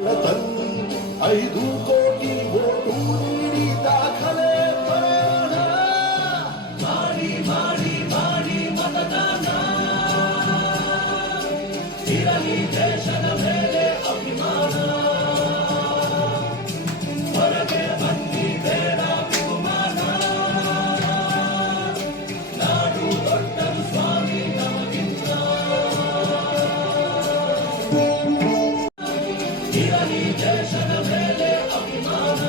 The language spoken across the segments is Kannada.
5 ಕೋಟಿ ವೋಟು ನೀಡಿ ದಾಖಲೆ ಬರೋಣ. ಮಾಡಿ ಮಾಡಿ ಮಾಡಿ ಮತದಾನ, ಇರಲಿ ದೇಶದ ಮೇಲೆ ಅಭಿಮಾನ. ಹೊರಗೆ ಬನ್ನಿ ಬೇಡ ಬಹುಮಾನ, ನಾಡು ದೊಡ್ಡದು ಸ್ವಾಮಿ ನಮಗಿಂತ. ಇರಲಿ ದೇಶದ ಮೇಲೆ ಅಭಿಮಾನ,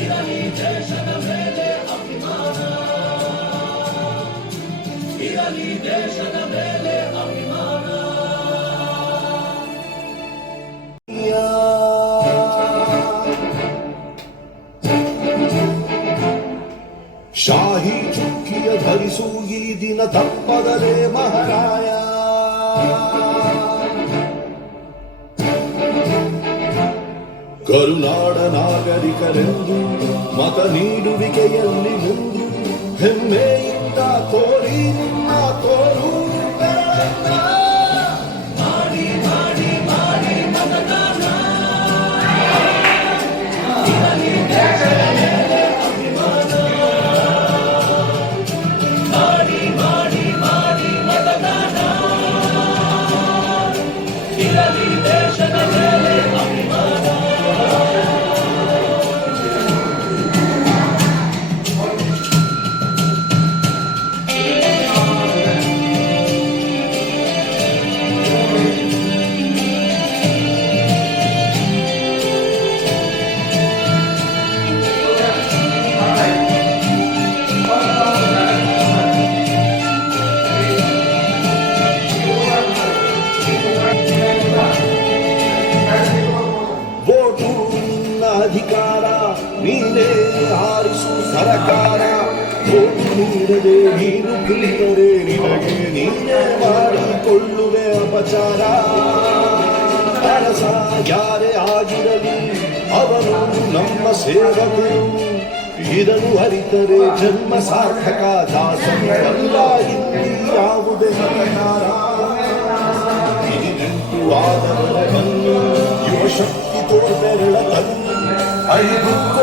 ಇರಲಿ ದೇಶದ ಮೇಲೆ ಅಭಿಮಾನ, ಇರಲಿ ದೇಶದ ಮೇಲೆ ಅಭಿಮಾನ. ಶಾಹಿ ಚುಕ್ಕಿಯ ಧರಿಸು ಈ ದಿನ ತಪ್ಪದಲೇ ಮಹಾರಾಯ. ಕರುನಾಡ ನಾಗರಿಕರೆಂದು ಮತ ನೀಡುವಿಕೆಯಲ್ಲಿ ಮುಂದು ಹೆಮ್ಮೆಯಿಂದ ತೋರಿ ನಿಮ್ಮ ತೋರು ಬೆರಳನ್ನ. ಮಾಡಿ ಮಾಡಿ ಮಾಡಿ ಮತದಾನ, ಇರಲಿ ದೇಶದ ಮೇಲೆ ಅಭಿಮಾನ. ಮಾಡಿ ಮಾಡಿ ಮಾಡಿ ಮತದಾನ, ಇರಲಿ ದೇಶದ ಮೇಲೆ ಅಭಿಮಾನ. ಅಧಿಕಾರ ನೀನೇ ಆರಿಸು ಸರಕಾರ. ಓಟು ನೀಡದೆ ನೀನು ಕುಳಿತರೆ ನಿನಗೆ ನೀನೇ ಮಾಡಿಕೊಳ್ಳುವೆ ಅಪಚಾರ. ಕೆಲಸ ಯಾರೇ ಆಗಿರಲಿ ಅವನು ನಮ್ಮ ಸೇವಕರು, ಇದನ್ನು ಅರಿತರೆ ಜನ್ಮ ಸಾರ್ಥಕ. ದಾಸನಲ್ಲ ಇಲ್ಲಿ ಯಾವುದೇ ಮತದಾರ. ಇದಿನೆಂಟು ಆದವರನ್ನು ಯುವ ಶಕ್ತಿ ತೋರ್ಬೆರಳ ತನ್ನು 5